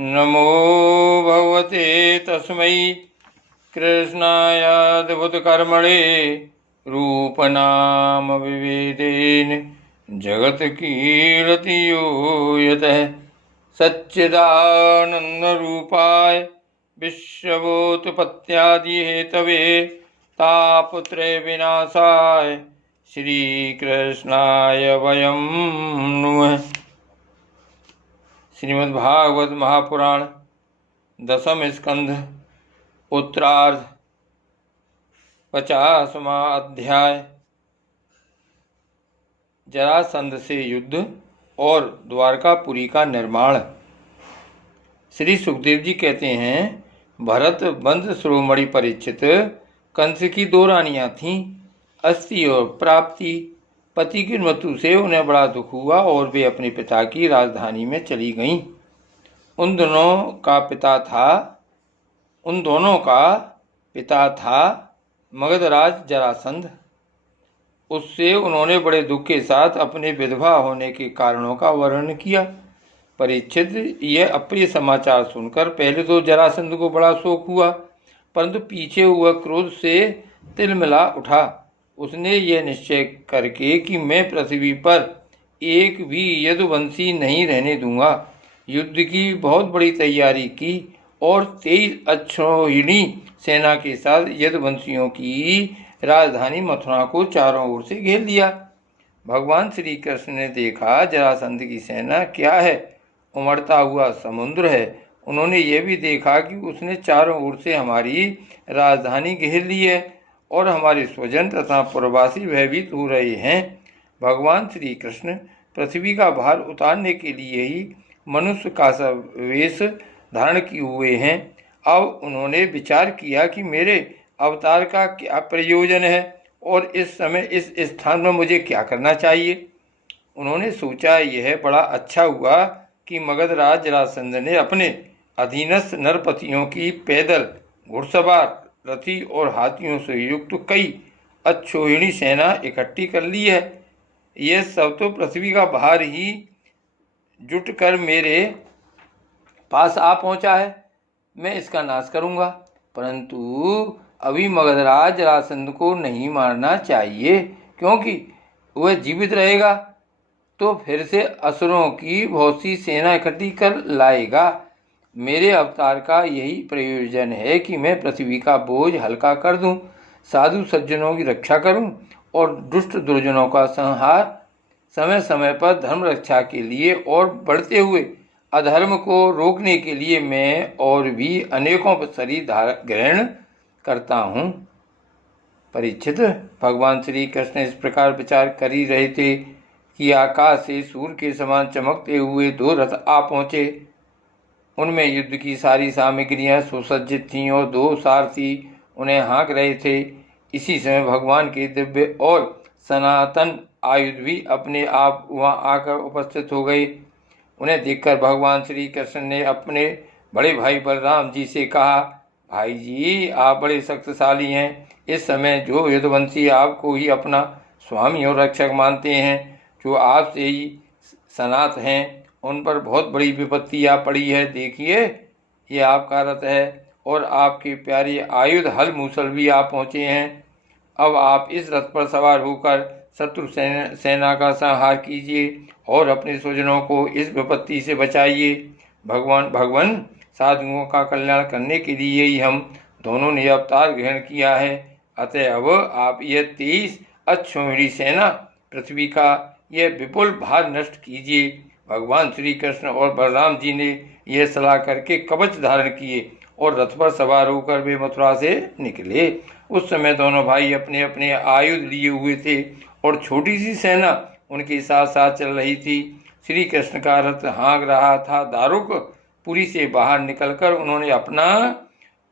नमो भगवते तस्मै कृष्णायाद्भुतकर्मणे रूपनाम विभेदेन जगत्कीर्ति यो यतः सच्चिदानन्दरूपाय विश्वोत्पत्त्यादिहेतवे तापत्रय विनाशाय श्रीकृष्णाय वयं नुमः। श्रीमद्भागवत महापुराण दशम स्कंध उत्तरार्ध 50वां अध्याय जरासंध से युद्ध और द्वारकापुरी का निर्माण। श्री सुखदेव जी कहते हैं, भरत वंश शिरोमणि परीक्षित कंस की 2 रानियां थीं। अस्थि और प्राप्ति पति की मृत्यु से उन्हें बड़ा दुख हुआ और वे अपने पिता की राजधानी में चली गईं। उन दोनों का पिता था मगधराज जरासंध। उससे उन्होंने बड़े दुख के साथ अपने विधवा होने के कारणों का वर्णन किया। परीक्षित यह अप्रिय समाचार सुनकर पहले तो जरासंध को बड़ा शोक हुआ, परंतु पीछे हुआ क्रोध से तिलमिला उठा। उसने यह निश्चय करके कि मैं पृथ्वी पर एक भी यदुवंशी नहीं रहने दूंगा, युद्ध की बहुत बड़ी तैयारी की और 23 अक्षौहिणी सेना के साथ यदुवंशियों की राजधानी मथुरा को चारों ओर से घेर लिया। भगवान श्री कृष्ण ने देखा जरासंध की सेना क्या है, उमड़ता हुआ समुद्र है। उन्होंने ये भी देखा कि उसने चारों ओर से हमारी राजधानी घेर ली है और हमारे स्वजन तथा पुरवासी भयभीत हो रहे हैं। भगवान श्री कृष्ण पृथ्वी का भार उतारने के लिए ही मनुष्य का वेश धारण किए हुए हैं। अब उन्होंने विचार किया कि मेरे अवतार का क्या प्रयोजन है और इस समय इस स्थान में मुझे क्या करना चाहिए। उन्होंने सोचा, यह बड़ा अच्छा हुआ कि मगधराज जरासंध ने अपने अधीनस्थ नरपतियों की पैदल, घुड़सवार, रथी और हाथियों से युक्त कई अक्षौहिणी सेना इकट्ठी कर ली है। यह सब तो पृथ्वी का भार ही जुट कर मेरे पास आ पहुंचा है। मैं इसका नाश करूंगा, परंतु अभी मगधराज जरासंध को नहीं मारना चाहिए, क्योंकि वह जीवित रहेगा तो फिर से असुरों की बहुत सी सेना इकट्ठी कर लाएगा। मेरे अवतार का यही प्रयोजन है कि मैं पृथ्वी का बोझ हल्का कर दूं, साधु सज्जनों की रक्षा करूं और दुष्ट दुर्जनों का संहार, समय समय पर धर्म रक्षा के लिए और बढ़ते हुए अधर्म को रोकने के लिए मैं और भी अनेकों शरीर ग्रहण करता हूं। परीक्षित, भगवान श्री कृष्ण इस प्रकार विचार कर ही रहे थे कि आकाश से सूर्य के समान चमकते हुए 2 रथ आ पहुंचे। उनमें युद्ध की सारी सामग्रियां सुसज्जित थीं और 2 सारथी उन्हें हाँक रहे थे। इसी समय भगवान के दिव्य और सनातन आयुध भी अपने आप वहां आकर उपस्थित हो गए। उन्हें देखकर भगवान श्री कृष्ण ने अपने बड़े भाई बलराम जी से कहा, भाई जी, आप बड़े शक्तिशाली हैं। इस समय जो यदुवंशी आपको ही अपना स्वामी और रक्षक मानते हैं, जो आपसे ही सनात हैं, उन पर बहुत बड़ी विपत्ति आ पड़ी है। देखिए, ये आपका रथ है और आपके प्यारे आयुध हल मूसल भी आ पहुँचे हैं। अब आप इस रथ पर सवार होकर शत्रु सेना का संहार कीजिए और अपने स्वजनों को इस विपत्ति से बचाइए। भगवान साधुओं का कल्याण करने के लिए ही हम दोनों ने अवतार ग्रहण किया है। अतः अब आप यह 23 अक्षौहिणी सेना, पृथ्वी का यह विपुल भार नष्ट कीजिए। भगवान श्री कृष्ण और बलराम जी ने यह सलाह करके कवच धारण किए और रथ पर सवार होकर वे मथुरा से निकले। उस समय दोनों भाई अपने अपने आयुध लिए हुए थे और छोटी सी सेना उनके साथ साथ चल रही थी। श्री कृष्ण का रथ हाँक रहा था। दारुकपुरी से बाहर निकलकर उन्होंने अपना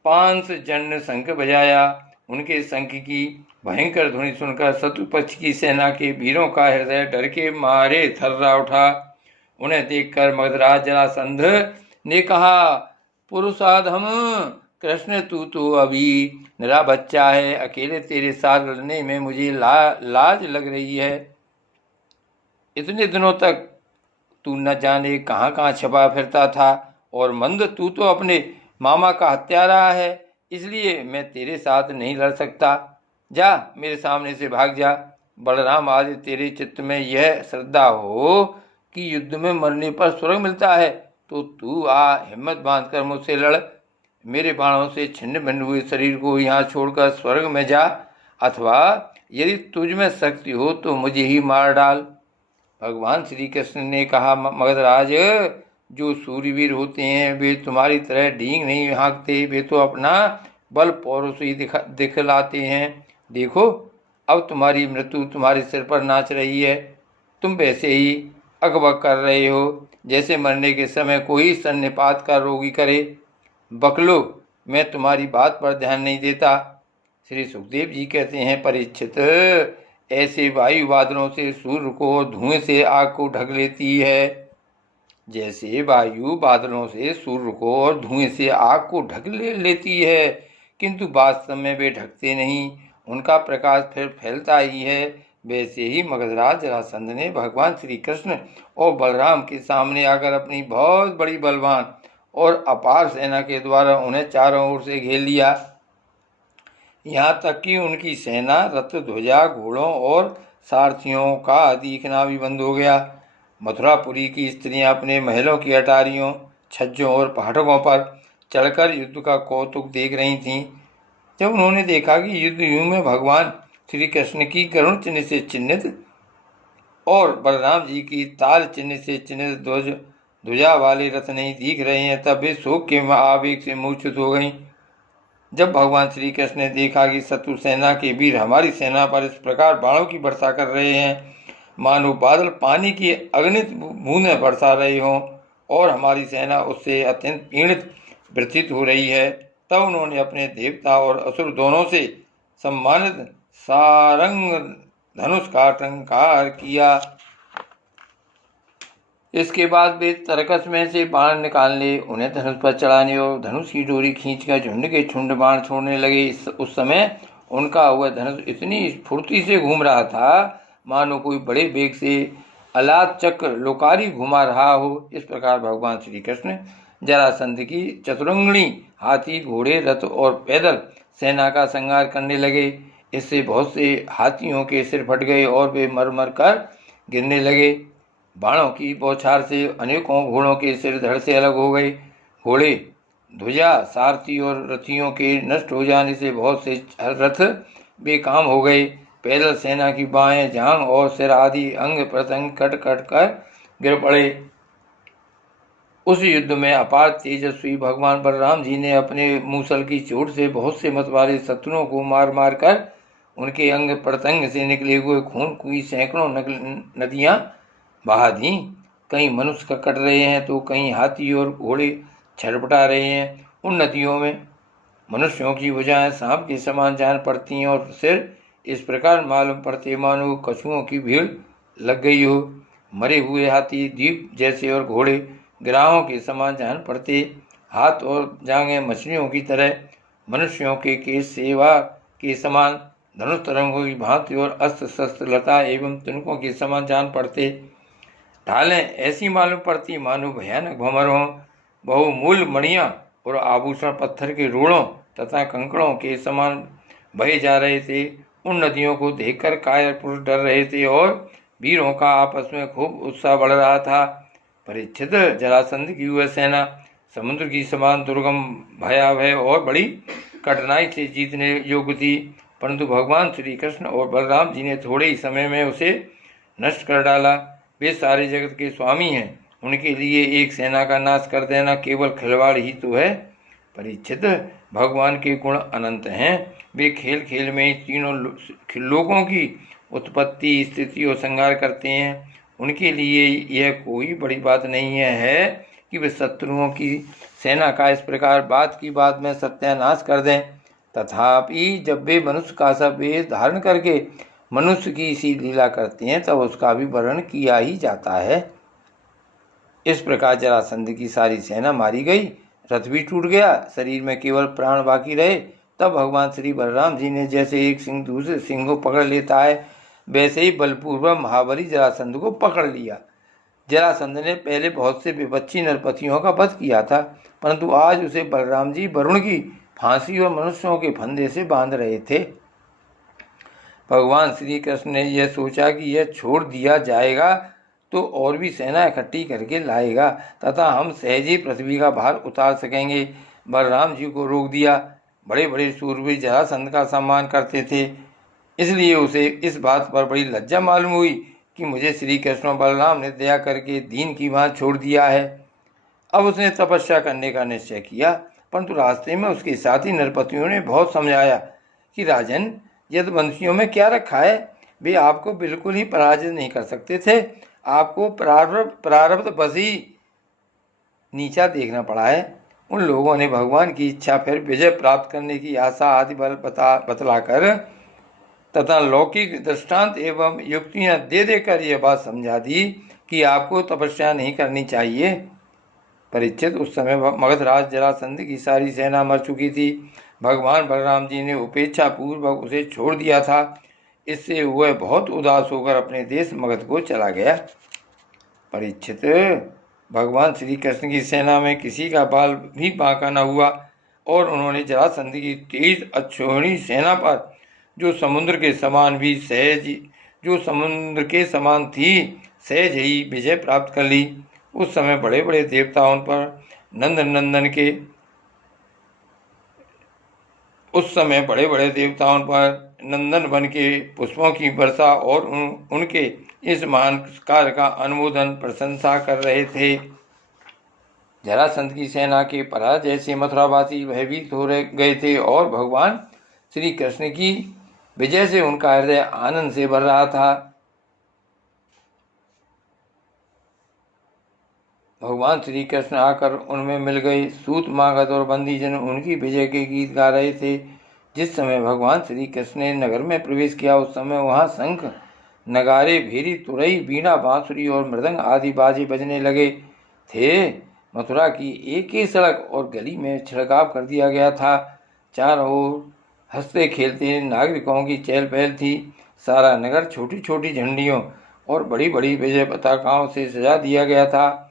पांचजन्य शंख बजाया। उनके शंख की भयंकर ध्वनि सुनकर शत्रु पक्ष की सेना के वीरों का हृदय डर के मारे थर्रा उठा। उन्हें देखकर मगधराज जरासंध ने कहा, पुरुषाधम कृष्ण, तू तो अभी मेरा बच्चा है। अकेले तेरे साथ लड़ने में मुझे लाज लग रही है। इतने दिनों तक तू न जाने कहाँ कहाँ छिपा फिरता था और मंद, तू तो अपने मामा का हत्यारा है, इसलिए मैं तेरे साथ नहीं लड़ सकता। जा, मेरे सामने से भाग जा। बलराम, आज तेरे चित्त में यह श्रद्धा हो कि युद्ध में मरने पर स्वर्ग मिलता है तो तू हिम्मत बांधकर मुझसे लड़। मेरे बाणों से छिन्न भिन्न हुए शरीर को यहाँ छोड़कर स्वर्ग में जा, अथवा यदि तुझ में शक्ति हो तो मुझे ही मार डाल। भगवान श्री कृष्ण ने कहा, मगधराज, जो सूर्यवीर होते हैं वे तुम्हारी तरह डींग नहीं हाँकते, वे तो अपना बल पौरुष ही दिखलाते हैं। देखो, अब तुम्हारी मृत्यु तुम्हारे सिर पर नाच रही है। तुम वैसे ही अकबक कर रहे हो जैसे मरने के समय कोई सन्निपात का रोगी करे। बकलो, मैं तुम्हारी बात पर ध्यान नहीं देता। श्री सुखदेव जी कहते हैं, परीक्षित, ऐसे वायु बादलों से सूर्य को, धुएं से आग को ढक लेती है। जैसे वायु बादलों से सूर्य को और धुएं से आग को ढक लेती है, किंतु वास्तव में वे ढकते नहीं, उनका प्रकाश फिर फैलता ही है, वैसे ही मगधराज जरासंध ने भगवान श्री कृष्ण और बलराम के सामने आकर अपनी बहुत बड़ी बलवान और अपार सेना के द्वारा उन्हें चारों ओर से घेर लिया। यहाँ तक कि उनकी सेना, रथ, ध्वजा, घोड़ों और सारथियों का दिखना भी बंद हो गया। मथुरापुरी की स्त्रियां अपने महलों की अटारियों, छज्जों और फाटकों पर चढ़कर युद्ध का कौतुक देख रही थीं। जब उन्होंने देखा कि युद्ध यूं में भगवान श्री कृष्ण की गरुड़ चिन्ह से चिन्हित और बलराम जी की ताल चिन्ह से चिन्हित ध्वजा वाले रथ नहीं दिख रहे हैं, तब वे शोक के आवेग से मूर्छित हो गईं। जब भगवान श्री कृष्ण ने देखा कि शत्रु सेना के वीर हमारी सेना पर इस प्रकार बाणों की वर्षा कर रहे हैं, मानो बादल पानी की अगणित बूंदें बरसा रहे हों, और हमारी सेना उससे अत्यंत पीड़ित व्यथित हो रही है, तब उन्होंने अपने देवता और असुर दोनों से सम्मानित सारंग धनुष का टंकार किया। इसके बाद वे तरकस में से बाण निकालने, उन्हें धनुष पर चढ़ाने और धनुष की डोरी खींचकर झुंड के झुंड बाण छोड़ने लगे। उस समय उनका हुआ धनुष इतनी स्फूर्ति से घूम रहा था मानो कोई बड़े वेग से अलाद चक्र लोकारी घुमा रहा हो। इस प्रकार भगवान श्री कृष्ण जरासंध की चतुरंगणी हाथी, घोड़े, रथ और पैदल सेना का संहार करने लगे। इससे बहुत से हाथियों के सिर फट गए और वे मर मर कर गिरने लगे। बाणों की बौछार से अनेकों घोड़ों के सिर धड़ से अलग हो गए। घोड़े, ध्वजा, सारथी और रथियों के नष्ट हो जाने से बहुत से रथ बेकाम हो गए। पैदल सेना की बाहें, जांघ और सिर आदि अंग प्रत्यंग कट कट कर गिर पड़े। उस युद्ध में अपार तेजस्वी भगवान बलराम जी ने अपने मूसल की चोट से बहुत से मतवाले शत्रुओं को मार मार कर उनके अंग प्रत्यंग से निकले हुए खून की सैकड़ों नदियां बहा दी। कहीं मनुष्य कट रहे हैं तो कहीं हाथी और घोड़े छटपटा रहे हैं। उन नदियों में मनुष्यों की भुजाएं सांप के समान जान पड़ती हैं और सिर इस प्रकार मालूम पड़ते मानो कछुओं की भीड़ लग गई हो। मरे हुए हाथी द्वीप जैसे और घोड़े गिराहों के समान जान पड़ते। हाथ और जांघें मछलियों की तरह, मनुष्यों के केस सेवा के समान, धनुष तरंगों की भांति और अस्त्र शस्त्र लता एवं तिनकों के समान जान पड़ते। ढालें ऐसी मालूम पड़ती मानो भयानक भंवर हों। बहुमूल्य मणियाँ और आभूषण पत्थर के रोड़ों तथा कंकड़ों के समान बहे जा रहे थे। उन नदियों को देखकर कायर पुरुष डर रहे थे और वीरों का आपस में खूब उत्साह बढ़ रहा था। परीक्षित, जरासंध की वह सेना समुद्र की समान दुर्गम, भयावह और बड़ी कठिनाई से जीतने योग्य थी, परंतु भगवान श्री कृष्ण और बलराम जी ने थोड़े ही समय में उसे नष्ट कर डाला। वे सारे जगत के स्वामी हैं, उनके लिए एक सेना का नाश कर देना केवल खिलवाड़ ही तो है। परीक्षित, भगवान के गुण अनंत हैं। वे खेल खेल में ही तीनों लोगों की उत्पत्ति, स्थिति और संहार करते हैं। उनके लिए यह कोई बड़ी बात नहीं है कि वे शत्रुओं की सेना का इस प्रकार बात की बात में सत्यानाश कर दें। तथापि जब वे मनुष्य का सा वेश धारण करके मनुष्य की सी लीला करते हैं तब उसका भी वर्णन किया ही जाता है। इस प्रकार जरासंध की सारी सेना मारी गई, रथ भी टूट गया, शरीर में केवल प्राण बाकी रहे। तब भगवान श्री बलराम जी ने जैसे एक सिंह दूसरे सिंह को पकड़ लेता है वैसे ही बलपूर्वक महाबली जरासंध को पकड़ लिया। जरासंध ने पहले बहुत से विपक्षी नरपतियों का वध किया था, परंतु आज उसे बलराम जी वरुण की फांसी और मनुष्यों के फंदे से बांध रहे थे। भगवान श्री कृष्ण ने यह सोचा कि यह छोड़ दिया जाएगा तो और भी सेना इकट्ठी करके लाएगा तथा हम सहज ही पृथ्वी का भार उतार सकेंगे। बलराम जी को रोक दिया। बड़े बड़े शूरवीर जरासंध का सम्मान करते थे, इसलिए उसे इस बात पर बड़ी लज्जा मालूम हुई कि मुझे श्री कृष्ण बलराम ने दया करके दीन की भांति छोड़ दिया है। अब उसने तपस्या करने का निश्चय किया, परंतु रास्ते में उसके साथी नरपतियों ने बहुत समझाया कि राजन, यदुवंशियों में क्या रखा है, वे आपको बिल्कुल ही पराजित नहीं कर सकते थे। आपको प्रारब्ध बस ही नीचा देखना पड़ा है। उन लोगों ने भगवान की इच्छा, फिर विजय प्राप्त करने की आशा आदि बल बतलाकर तथा लौकिक दृष्टांत एवं युक्तियां दे देकर यह बात समझा दी कि आपको तपस्या नहीं करनी चाहिए। परीक्षित, उस समय मगधराज जरासंध की सारी सेना मर चुकी थी। भगवान बलराम जी ने उपेक्षा पूर्वक उसे छोड़ दिया था। इससे वह बहुत उदास होकर अपने देश मगध को चला गया। परीक्षित, भगवान श्री कृष्ण की सेना में किसी का बाल भी बांका न हुआ और उन्होंने जरासंध की तेज अक्षौहिणी सेना पर, जो समुद्र के समान थी, सहज ही विजय प्राप्त कर ली। उस समय बड़े बड़े देवता उन पर नंदन बन के पुष्पों की वर्षा और उनके इस महान कार्य का अनुमोदन प्रशंसा कर रहे थे। जरासंध की सेना के पराजय से मथुरावासी भयभीत हो गए थे और भगवान श्री कृष्ण की विजय से उनका हृदय आनंद से भर रहा था। भगवान श्री कृष्ण आकर उनमें मिल गए। सूत, मागध और बंदीजन उनकी विजय के गीत गा रहे थे। जिस समय भगवान श्री कृष्ण ने नगर में प्रवेश किया, उस समय वहां शंख, नगारे, भेरी, तुरई, बीणा, बांसुरी और मृदंग आदि बाजे बजने लगे थे। मथुरा की एक ही सड़क और गली में छिड़काव कर दिया गया था। चारों ओर हंसते खेलते नागरिकों की चहल पहल थी। सारा नगर छोटी छोटी झंडियों और बड़ी बड़ी विजय पताकाओं से सजा दिया गया था।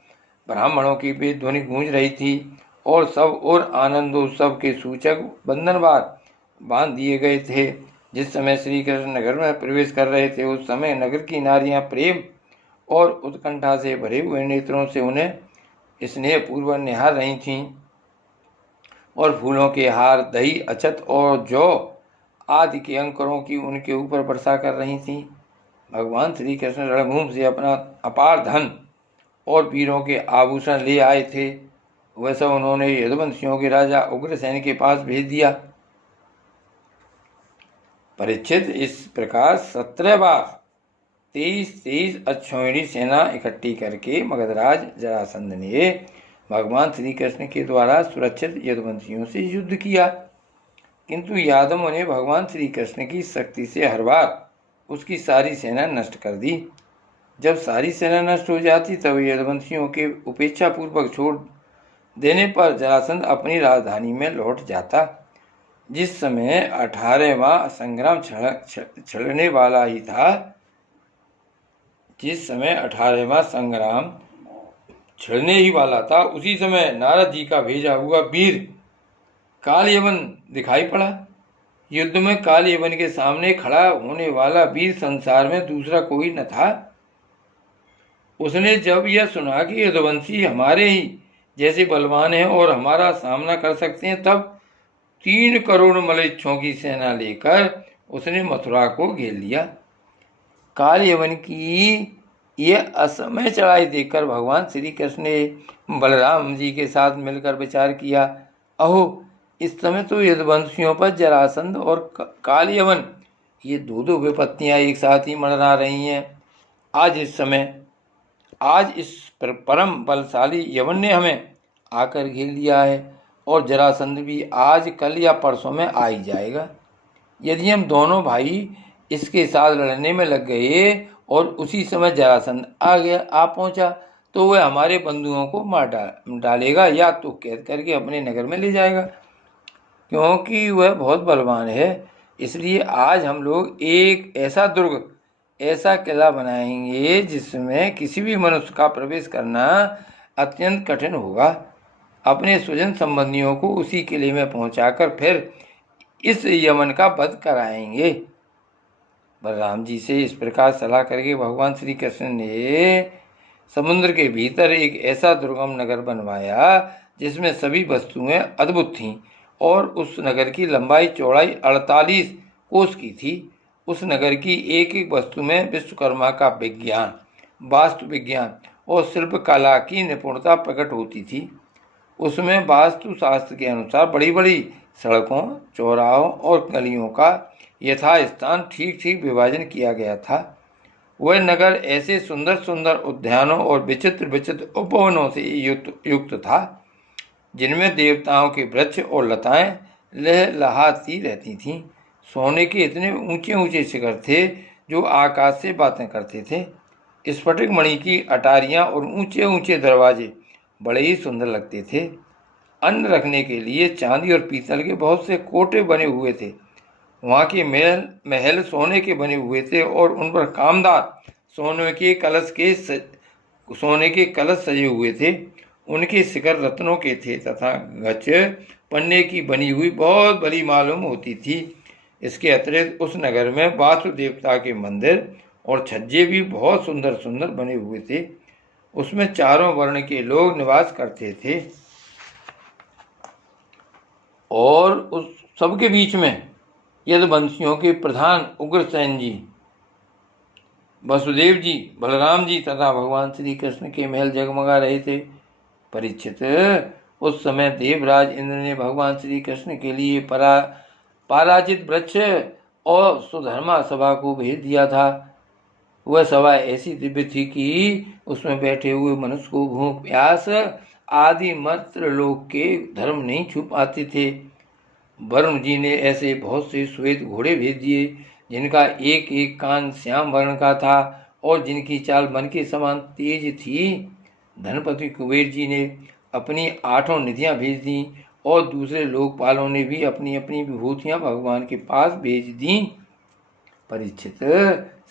ब्राह्मणों की भी ध्वनि गूंज रही थी और सब और आनंदोत्सव के सूचक बंधनवार बांध दिए गए थे। जिस समय श्री कृष्ण नगर में प्रवेश कर रहे थे, उस समय नगर की नारियां प्रेम और उत्कंठा से भरे हुए नेत्रों से उन्हें स्नेह पूर्वक निहार रही थीं और फूलों के हार, दही, अक्षत और जौ आदि के अंकुरों की उनके ऊपर वर्षा कर रही थीं। भगवान श्री कृष्ण रणभूमि से अपना अपार धन और वीरों के आभूषण ले आए थे। वह सब उन्होंने यदुवंशियों के राजा उग्रसेन के पास भेज दिया। परीक्षित, इस प्रकार 17 बार 23 अक्षौहिणी सेना इकट्ठी करके मगधराज जरासंध ने भगवान श्री कृष्ण के द्वारा सुरक्षित यदुवंशियों से युद्ध किया, किंतु यादवों ने भगवान श्री कृष्ण की शक्ति से हर बार उसकी सारी सेना नष्ट कर दी। जब सारी सेना नष्ट हो जाती, तब यदुवंशियों के उपेक्षा पूर्वक छोड़ देने पर जरासंध अपनी राजधानी में लौट जाता। जिस समय 18वां संग्राम छिड़ने वाला ही था, उसी समय नारद जी का भेजा हुआ वीर कालयवन दिखाई पड़ा। युद्ध में कालयवन के सामने खड़ा होने वाला वीर संसार में दूसरा कोई न था। उसने जब यह सुना कि यदुवंशी हमारे ही जैसे बलवान हैं और हमारा सामना कर सकते हैं, तब 3 करोड़ मलेच्छों की सेना लेकर उसने मथुरा को घेर लिया। कालयवन की यह असमय चढ़ाई देखकर भगवान श्री कृष्ण ने बलराम जी के साथ मिलकर विचार किया, अहो, इस समय तो यदुवंशियों पर जरासंध और कालयवन ये 2 विपत्तियां एक साथ ही मंडरा रही हैं। आज इस परम बलशाली यवन ने हमें आकर घेर लिया है और जरासंध भी आज, कल या परसों में आ ही जाएगा। यदि हम दोनों भाई इसके साथ लड़ने में लग गए और उसी समय जरासंध आ पहुंचा, तो वह हमारे बंधुओं को मार डालेगा या तो कैद करके अपने नगर में ले जाएगा, क्योंकि वह बहुत बलवान है। इसलिए आज हम लोग एक ऐसा दुर्ग ऐसा किला बनाएंगे जिसमें किसी भी मनुष्य का प्रवेश करना अत्यंत कठिन होगा। अपने स्वजन संबंधियों को उसी किले में पहुंचाकर फिर इस यमन का वध कराएंगे। बलराम जी से इस प्रकार सलाह करके भगवान श्री कृष्ण ने समुद्र के भीतर एक ऐसा दुर्गम नगर बनवाया जिसमें सभी वस्तुएं अद्भुत थीं और उस नगर की लंबाई चौड़ाई 48 कोस की थी। उस नगर की एक एक वस्तु में विश्वकर्मा का विज्ञान, वास्तु विज्ञान और शिल्प कला की निपुणता प्रकट होती थी। उसमें वास्तु शास्त्र के अनुसार बड़ी बड़ी सड़कों, चौराहों और गलियों का यथास्थान ठीक ठीक विभाजन किया गया था। वह नगर ऐसे सुंदर सुंदर उद्यानों और विचित्र विचित्र उपवनों से युक्त था जिनमें देवताओं के वृक्ष और लताएं लहलहाती रहती थीं। सोने के इतने ऊंचे ऊंचे शिखर थे जो आकाश से बातें करते थे। स्फटिक मणि की अटारियां और ऊंचे ऊंचे दरवाजे बड़े ही सुंदर लगते थे। अन्न रखने के लिए चांदी और पीतल के बहुत से कोटे बने हुए थे। वहाँ के महल सोने के बने हुए थे और उन पर कामदार सोने के कलश सजे हुए थे। उनके शिखर रत्नों के थे तथा गच पन्ने की बनी हुई बहुत बड़ी मालूम होती थी। इसके अतिरिक्त उस नगर में वासु देवता के मंदिर और छज्जे भी बहुत सुंदर सुंदर बने हुए थे। उसमें चारों वर्ण के लोग निवास करते थे और उस सबके बीच में यदुवंशियों के प्रधान उग्रसेन जी, वसुदेव जी, बलराम जी तथा भगवान श्री कृष्ण के महल जगमगा रहे थे। परीक्षित, उस समय देवराज इंद्र ने भगवान श्री कृष्ण के लिए पराजित वृक्ष और सुधर्मा सभा को भेज दिया था। वह सभा ऐसी दिव्य थी कि उसमें बैठे हुए मनुष्य को भूख प्यास आदि मात्र लोग के धर्म नहीं छू पाते थे। वरुण जी ने ऐसे बहुत से श्वेत घोड़े भेज दिए जिनका एक एक कान श्याम वर्ण का था और जिनकी चाल मन के समान तेज थी। धनपति कुबेर जी ने अपनी 8 निधियां भेज दी और दूसरे लोकपालों ने भी अपनी अपनी विभूतियां भगवान के पास भेज दी। परीक्षित,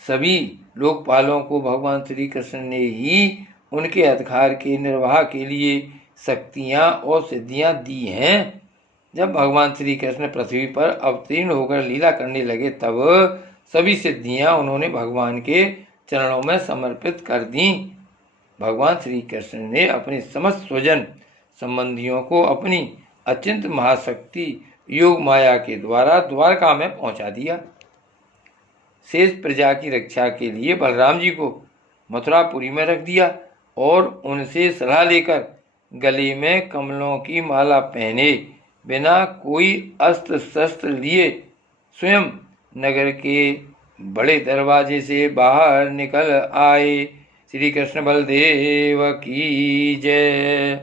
सभी लोकपालों को भगवान श्री कृष्ण ने ही उनके अधिकार के निर्वाह के लिए शक्तियां और सिद्धियां दी हैं। जब भगवान श्री कृष्ण पृथ्वी पर अवतीर्ण होकर लीला करने लगे तब सभी सिद्धियां उन्होंने भगवान के चरणों में समर्पित कर दी। भगवान श्री कृष्ण ने अपने समस्त स्वजन संबंधियों को अपनी अचिंत महाशक्ति योग माया के द्वारा द्वारका में पहुंचा दिया। शेष प्रजा की रक्षा के लिए बलराम जी को मथुरापुरी में रख दिया और उनसे सलाह लेकर गले में कमलों की माला पहने बिना कोई अस्त्र शस्त्र लिए स्वयं नगर के बड़े दरवाजे से बाहर निकल आए। श्री कृष्ण बलदेव की जय।